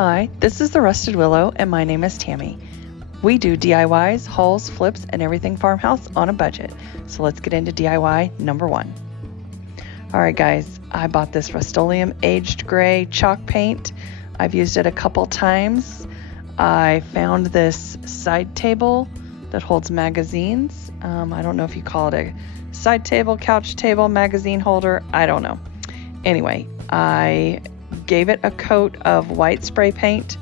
Hi, this is the Rusted Willow, and my name is Tammie. We do DIYs, hauls, flips, and everything farmhouse on a budget. So let's get into DIY number 1. All right, guys, I bought this Rust-Oleum aged gray chalk paint. I've used it a couple times. I found this side table that holds magazines. I don't know if you call it a side table, couch table, magazine holder. I don't know. Anyway, I gave it a coat of white spray paint.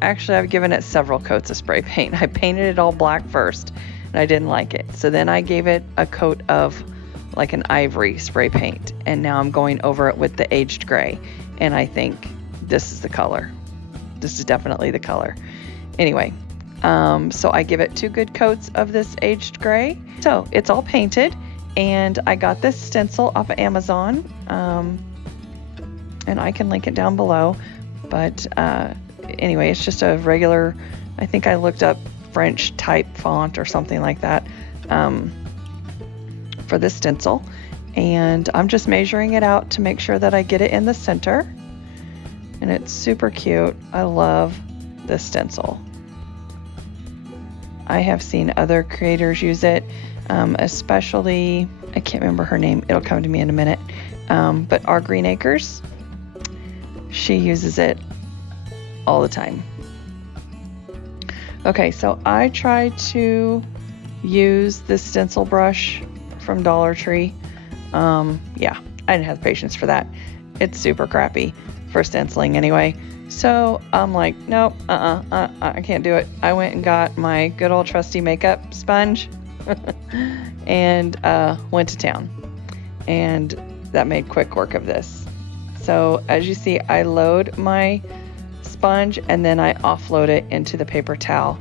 Actually, I've given it several coats of spray paint. I painted it all black first, and I didn't like it. So then I gave it a coat of like an ivory spray paint, and now I'm going over it with the aged gray, and I think this is the color. This is definitely the color. Anyway, so I give it 2 good coats of this aged gray. So it's all painted, and I got this stencil off of Amazon, and I can link it down below. But anyway, it's just a regular, I think I looked up French type font or something like that for this stencil. And I'm just measuring it out to make sure that I get it in the center. And it's super cute. I love this stencil. I have seen other creators use it, especially, I can't remember her name, it'll come to me in a minute, but Our Green Acres, she uses it all the time. Okay, so I tried to use this stencil brush from Dollar Tree. Yeah, I didn't have the patience for that. It's super crappy for stenciling anyway. So I'm like, nope, I can't do it. I went and got my good old trusty makeup sponge and went to town. And that made quick work of this. So as you see, I load my sponge and then I offload it into the paper towel.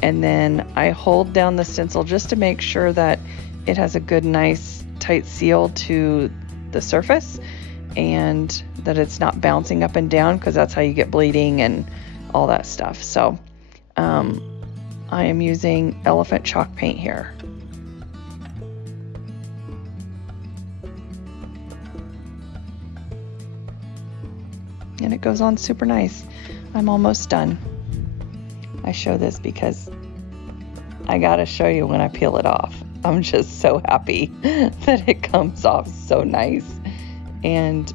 And then I hold down the stencil just to make sure that it has a good, nice, tight seal to the surface and that it's not bouncing up and down, because that's how you get bleeding and all that stuff. So I am using elephant chalk paint here. And it goes on super nice. I'm almost done. I show this because I gotta show you when I peel it off. I'm just so happy that it comes off so nice. And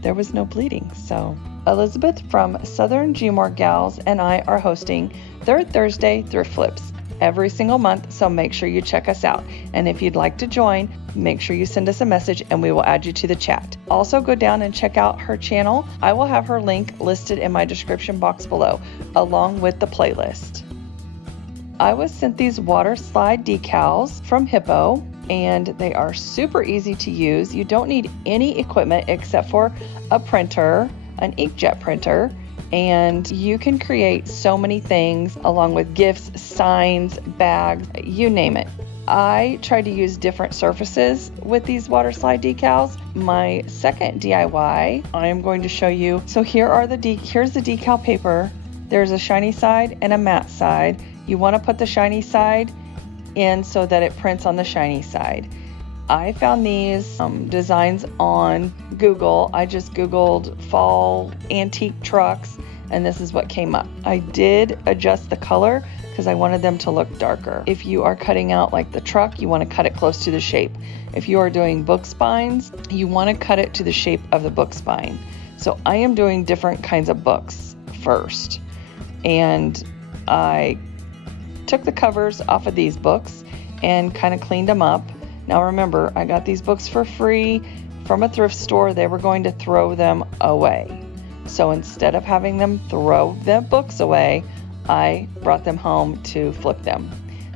there was no bleeding. So Elizabeth from Southern Gmore Gals and I are hosting Third Thursday Thrift Flips every single month, so make sure you check us out. And if you'd like to join, make sure you send us a message and we will add you to the chat. Also, go down and check out her channel. I will have her link listed in my description box below, along with the playlist. I was sent these Waterslide decals from Hiipoo, and they are super easy to use. You don't need any equipment except for a printer, an inkjet printer, and you can create so many things along with gifts, signs, bags, you name it. I try to use different surfaces with these Waterslide decals. My second DIY, I am going to show you. So here's the decal paper. There's a shiny side and a matte side. You want to put the shiny side in so that it prints on the shiny side. I found these designs on Google. I just Googled fall antique trucks, and this is what came up. I did adjust the color because I wanted them to look darker. If you are cutting out like the truck, you want to cut it close to the shape. If you are doing book spines, you want to cut it to the shape of the book spine. So I am doing different kinds of books first. And I took the covers off of these books and kind of cleaned them up. Now remember, I got these books for free from a thrift store. They were going to throw them away. So instead of having them throw the books away, I brought them home to flip them.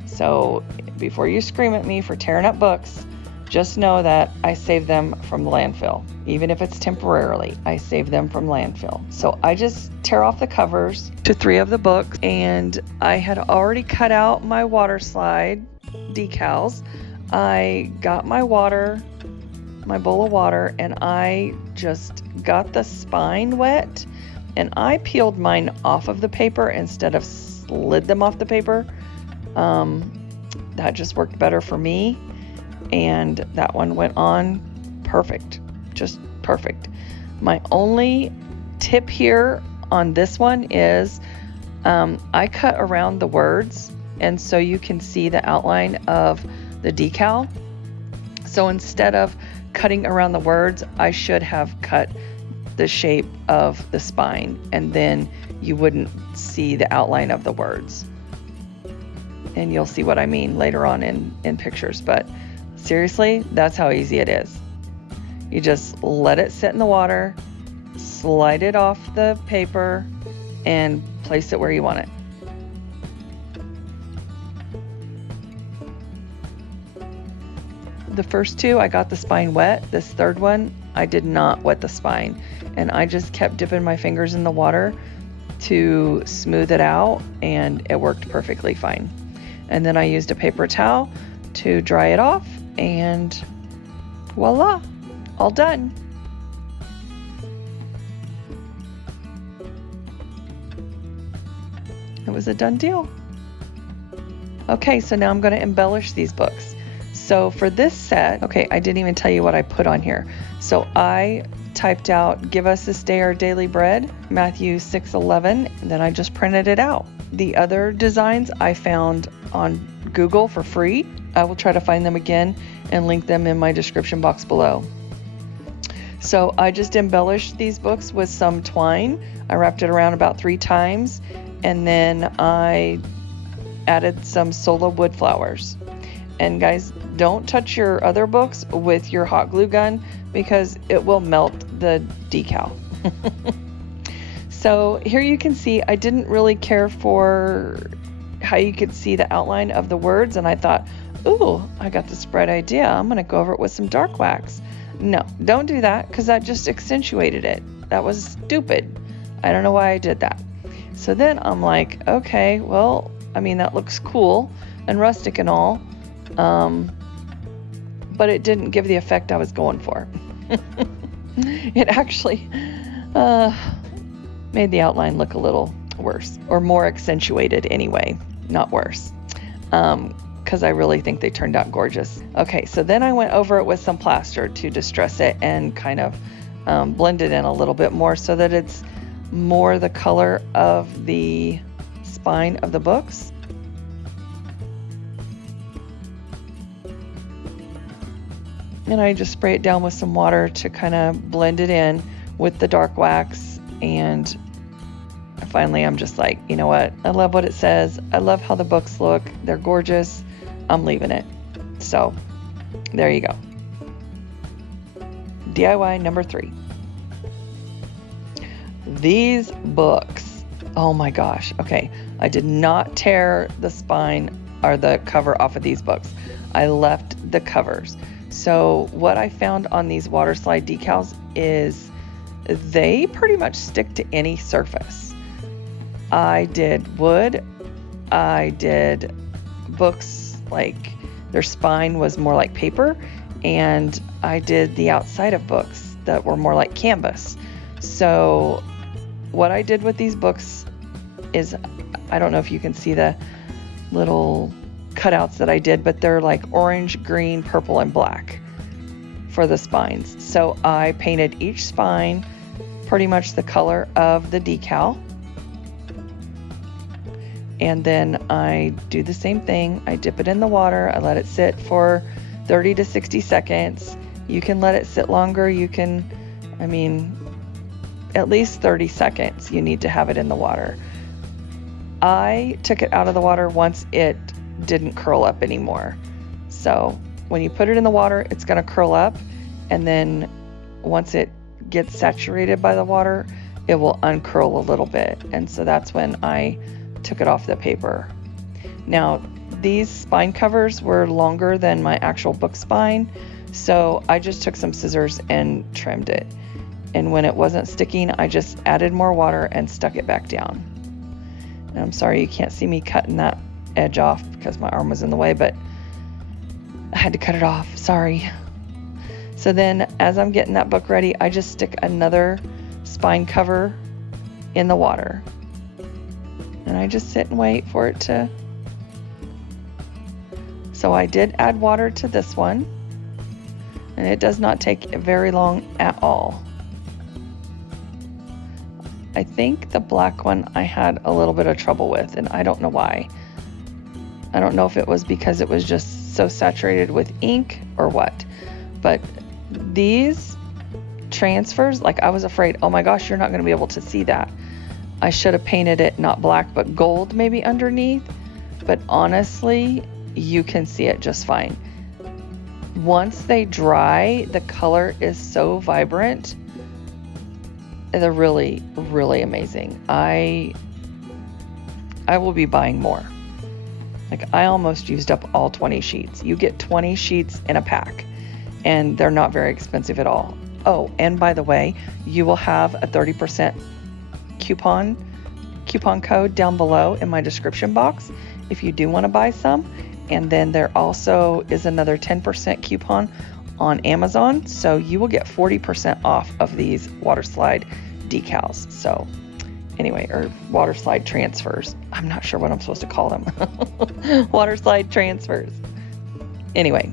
So before you scream at me for tearing up books, just know that I saved them from the landfill. Even if it's temporarily, I save them from landfill. So I just tear off the covers to 3 of the books, and I had already cut out my Waterslide decals. I got my water, my bowl of water, and I just got the spine wet, and I peeled mine off of the paper instead of slid them off the paper. That just worked better for me, and that one went on perfect, just perfect. My only tip here on this one is I cut around the words, and so you can see the outline of the decal. So instead of cutting around the words, I should have cut the shape of the spine, and then you wouldn't see the outline of the words. And you'll see what I mean later on in pictures, but seriously, that's how easy it is. You just let it sit in the water, slide it off the paper, and place it where you want it. The first two, I got the spine wet. This third one, I did not wet the spine, and I just kept dipping my fingers in the water to smooth it out, and it worked perfectly fine. And then I used a paper towel to dry it off, and voila, all done. It was a done deal. Okay, so now I'm going to embellish these books. So for this set, okay, I didn't even tell you what I put on here. So I typed out, "Give us this day our daily bread," Matthew 6:11, and then I just printed it out. The other designs I found on Google for free. I will try to find them again and link them in my description box below. So I just embellished these books with some twine. I wrapped it around about 3 times, and then I added some Sola wood flowers. And guys, don't touch your other books with your hot glue gun because it will melt the decal. So here you can see I didn't really care for how you could see the outline of the words, and I thought, ooh, I got this bright idea. I'm going to go over it with some dark wax. No, don't do that, because that just accentuated it. That was stupid. I don't know why I did that. So then I'm like, okay, well, I mean, that looks cool and rustic and all, but it didn't give the effect I was going for. It actually made the outline look a little worse, or more accentuated anyway, not worse, because I really think they turned out gorgeous. Okay, so then I went over it with some plaster to distress it and kind of blend it in a little bit more so that it's more the color of the spine of the books. And I just spray it down with some water to kind of blend it in with the dark wax. And finally, I'm just like, you know what? I love what it says. I love how the books look. They're gorgeous. I'm leaving it. So there you go. DIY number 3. These books. Oh my gosh. Okay. I did not tear the spine or the cover off of these books. I left the covers. So what I found on these Waterslide decals is they pretty much stick to any surface. I did wood. I did books like their spine was more like paper, and I did the outside of books that were more like canvas. So what I did with these books is, I don't know if you can see the little cutouts that I did, but they're like orange, green, purple, and black for the spines. So I painted each spine pretty much the color of the decal. And then I do the same thing. I dip it in the water. I let it sit for 30 to 60 seconds. You can let it sit longer. You can, I mean, at least 30 seconds you need to have it in the water. I took it out of the water once it didn't curl up anymore. So when you put it in the water, it's going to curl up, and then once it gets saturated by the water, it will uncurl a little bit. And so that's when I took it off the paper. Now, these spine covers were longer than my actual book spine, so I just took some scissors and trimmed it. And when it wasn't sticking, I just added more water and stuck it back down. And I'm sorry you can't see me cutting that edge off because my arm was in the way, but I had to cut it off. Sorry. So then as I'm getting that book ready, I just stick another spine cover in the water. And I just sit and wait for it to. So I did add water to this one, and it does not take very long at all. I think the black one I had a little bit of trouble with, and I don't know why. I don't know if it was because it was just so saturated with ink or what, but these transfers, like I was afraid, oh my gosh, you're not going to be able to see that. I should have painted it not black but gold maybe underneath, but honestly you can see it just fine. Once they dry, the color is so vibrant. They're really, really amazing. I will be buying more. Like, I almost used up all 20 sheets. You get 20 sheets in a pack, and they're not very expensive at all. Oh, and by the way, you will have a 30% coupon code down below in my description box if you do want to buy some. And then there also is another 10% coupon on Amazon, so you will get 40% off of these Waterslide decals. So anyway, or Waterslide transfers. I'm not sure what I'm supposed to call them. Waterslide transfers. Anyway,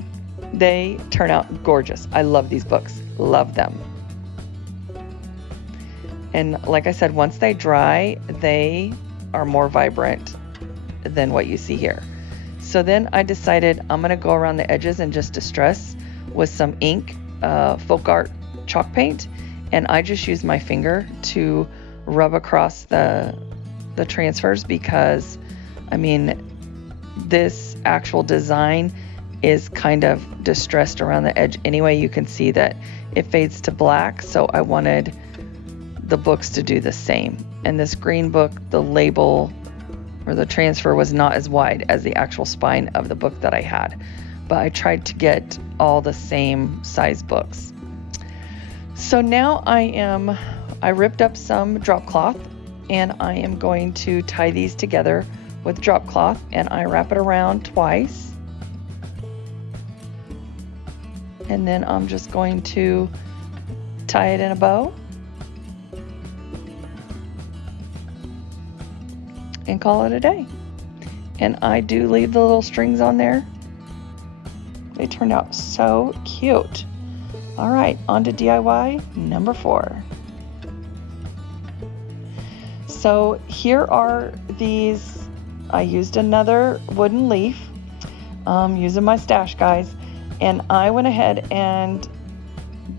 they turn out gorgeous. I love these books. Love them. And like I said, once they dry, they are more vibrant than what you see here. So then I decided I'm going to go around the edges and just distress with some ink, folk art chalk paint. And I just use my finger to rub across the transfers because, I mean, this actual design is kind of distressed around the edge anyway. You can see that it fades to black, so I wanted the books to do the same. And this green book, the label or the transfer was not as wide as the actual spine of the book that I had, but I tried to get all the same size books. So now I ripped up some drop cloth, and I am going to tie these together with drop cloth, and I wrap it around twice, and then I'm just going to tie it in a bow and call it a day. And I do leave the little strings on there. They turned out so cute. All right, on to DIY number 4. So here are these. I used another wooden leaf, using my stash, guys, and I went ahead and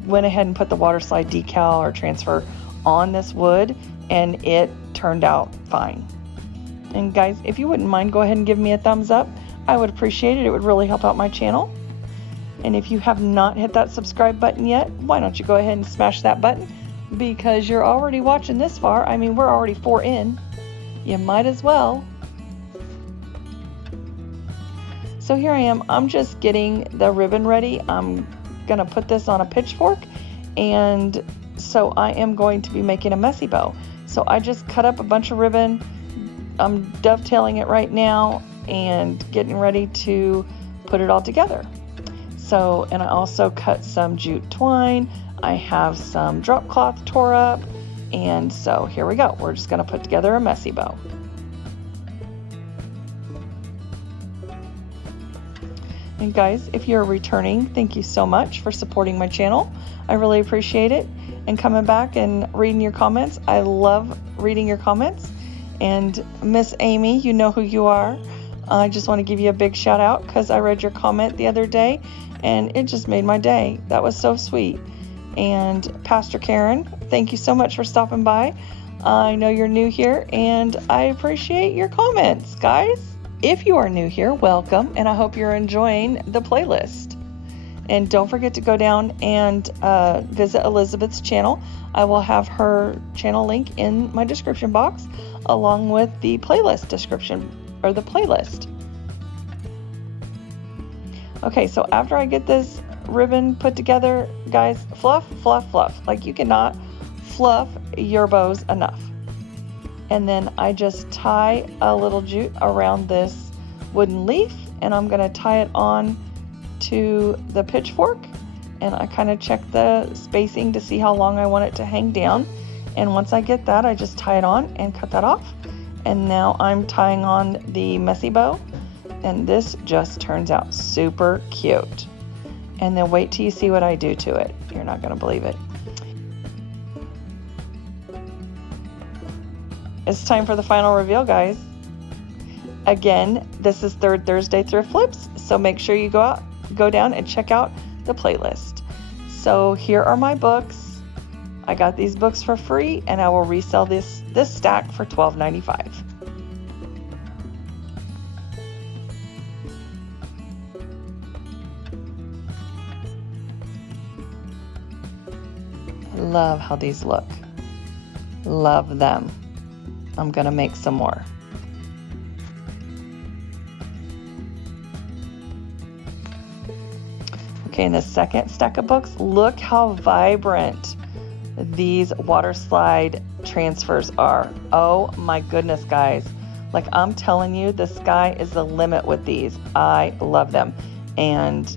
put the Waterslide decal or transfer on this wood, and it turned out fine. And guys, if you wouldn't mind, go ahead and give me a thumbs up. I would appreciate it. It would really help out my channel. And if you have not hit that subscribe button yet, why don't you go ahead and smash that button? Because you're already watching this far. I mean, we're already 4 in. You might as well. So here I am. I'm just getting the ribbon ready. I'm going to put this on a pitchfork. And so I am going to be making a messy bow. So I just cut up a bunch of ribbon. I'm dovetailing it right now and getting ready to put it all together. So, and I also cut some jute twine. I have some drop cloth tore up. And so here we go. We're just going to put together a messy bow. And guys, if you're returning, thank you so much for supporting my channel. I really appreciate it. And coming back and reading your comments. I love reading your comments. And Miss Amy, you know who you are. I just want to give you a big shout out because I read your comment the other day and it just made my day. That was so sweet. And Pastor Karen, thank you so much for stopping by. I know you're new here and I appreciate your comments, guys. If you are new here, welcome, and I hope you're enjoying the playlist. And don't forget to go down and visit Elizabeth's channel. I will have her channel link in my description box along with the playlist description or the playlist. Okay, so after I get this ribbon put together, guys, fluff, fluff, fluff. Like, you cannot fluff your bows enough. And then I just tie a little jute around this wooden leaf, and I'm going to tie it on to the pitchfork, and I kind of check the spacing to see how long I want it to hang down. And once I get that, I just tie it on and cut that off. And now I'm tying on the messy bow, and this just turns out super cute. And then wait till you see what I do to it. You're not going to believe it. it's time for the final reveal, guys. Again, this is Third Thursday Thrift Flips, so make sure you go down and check out the playlist. So here are my books. I got these books for free, and I will resell this stack for $12.95. Love how these look. Love them. I'm gonna make some more. Okay, in the second stack of books, look how vibrant these water slide transfers are. Oh my goodness, guys. Like, I'm telling you, the sky is the limit with these. I love them. And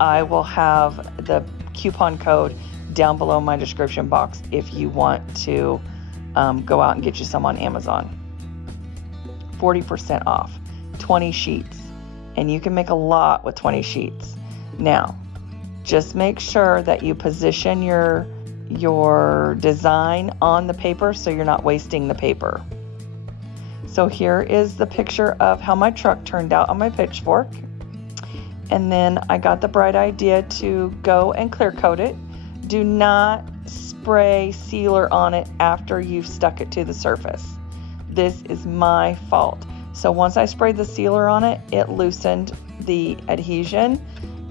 I will have the coupon code down below my description box if you want to go out and get you some on Amazon. 40% off, 20 sheets. And you can make a lot with 20 sheets. Now, just make sure that you position your design on the paper so you're not wasting the paper. So here is the picture of how my truck turned out on my pitchfork. And then I got the bright idea to go and clear coat it. Do not spray sealer on it after you've stuck it to the surface. This is my fault. So once I sprayed the sealer on it, it loosened the adhesion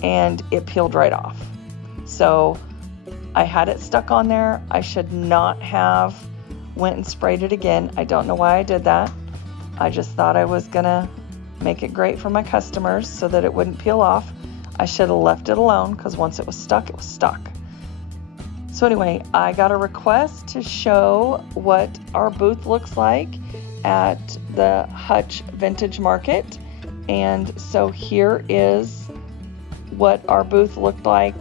and it peeled right off. So I had it stuck on there. I should not have went and sprayed it again. I don't know why I did that. I just thought I was gonna make it great for my customers so that it wouldn't peel off. I should have left it alone because once it was stuck, it was stuck. So anyway, I got a request to show what our booth looks like at the Hutch Vintage Market. And so here is what our booth looked like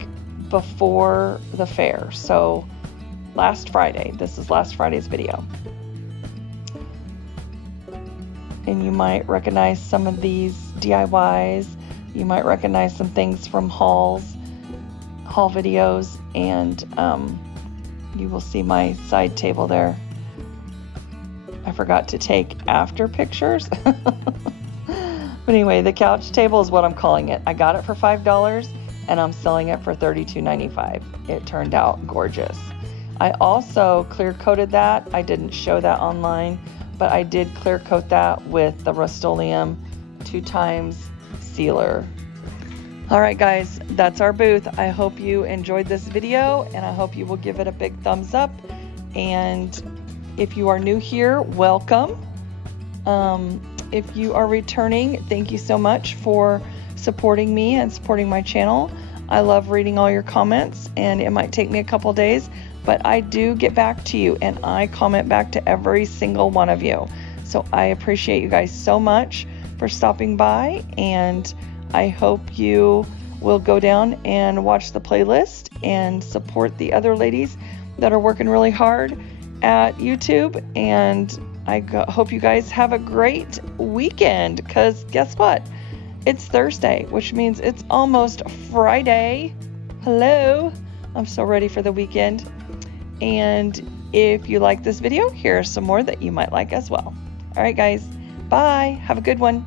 before the fair. So last Friday, this is last Friday's video. And you might recognize some of these DIYs. You might recognize some things from haul videos, and you will see my side table there. I forgot to take after pictures. But anyway, the couch table is what I'm calling it. I got it for $5 and I'm selling it for $32.95. It turned out gorgeous. I also clear coated that. I didn't show that online, but I did clear coat that with the Rust-Oleum 2x sealer. All right, guys, that's our booth. I hope you enjoyed this video, and I hope you will give it a big thumbs up. And if you are new here, welcome. If you are returning, thank you so much for supporting me and supporting my channel. I love reading all your comments, and it might take me a couple days, but I do get back to you, and I comment back to every single one of you. So I appreciate you guys so much for stopping by, and I hope you will go down and watch the playlist and support the other ladies that are working really hard at YouTube. And I hope you guys have a great weekend, because guess what? It's Thursday, which means it's almost Friday. Hello. I'm so ready for the weekend. And if you like this video, here are some more that you might like as well. All right, guys. Bye. Have a good one.